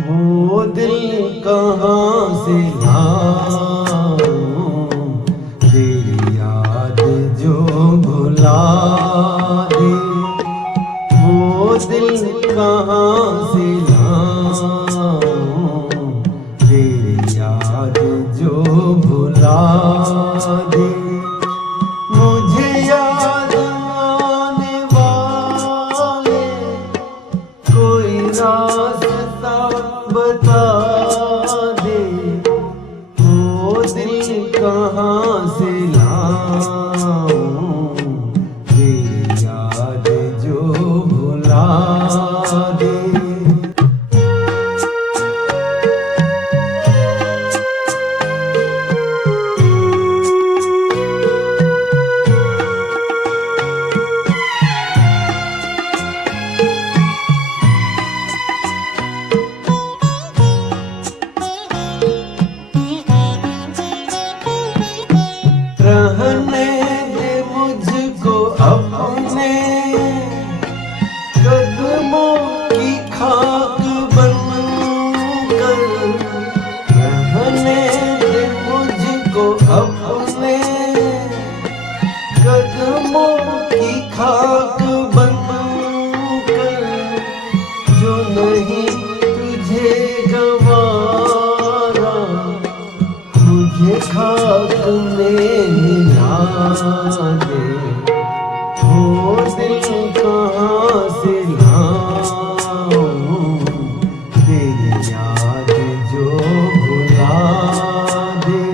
वो दिल कहाँ से लाऊं, तेरी याद जो भुला दे। वो दिल कहाँ से लाऊं, तेरी याद जो भुला दे। मुझे याद आने वाले कोई रास्ता बता दे। वो दिल कहाँ से लाऊं, तेरी याद जो भुला दे। रहने दे मुझको अपने कदमों की खाक बनकर। रहने दे मुझको अपने कदमों की खाक बनकर। जो नहीं तुझे गवारा, मुझे खाक में मिला दे। वो दिल कहाँ से लाऊं, तेरी याद जो भुला दे।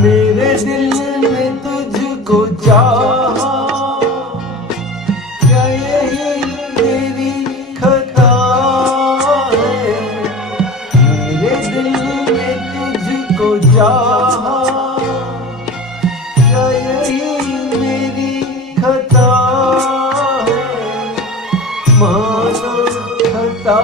मेरे दिल ने तुझको चाहा, क्या यही तेरी खता है। मेरे दिल ने तुझको चाहा, क्या यही मेरी खता है। माना खता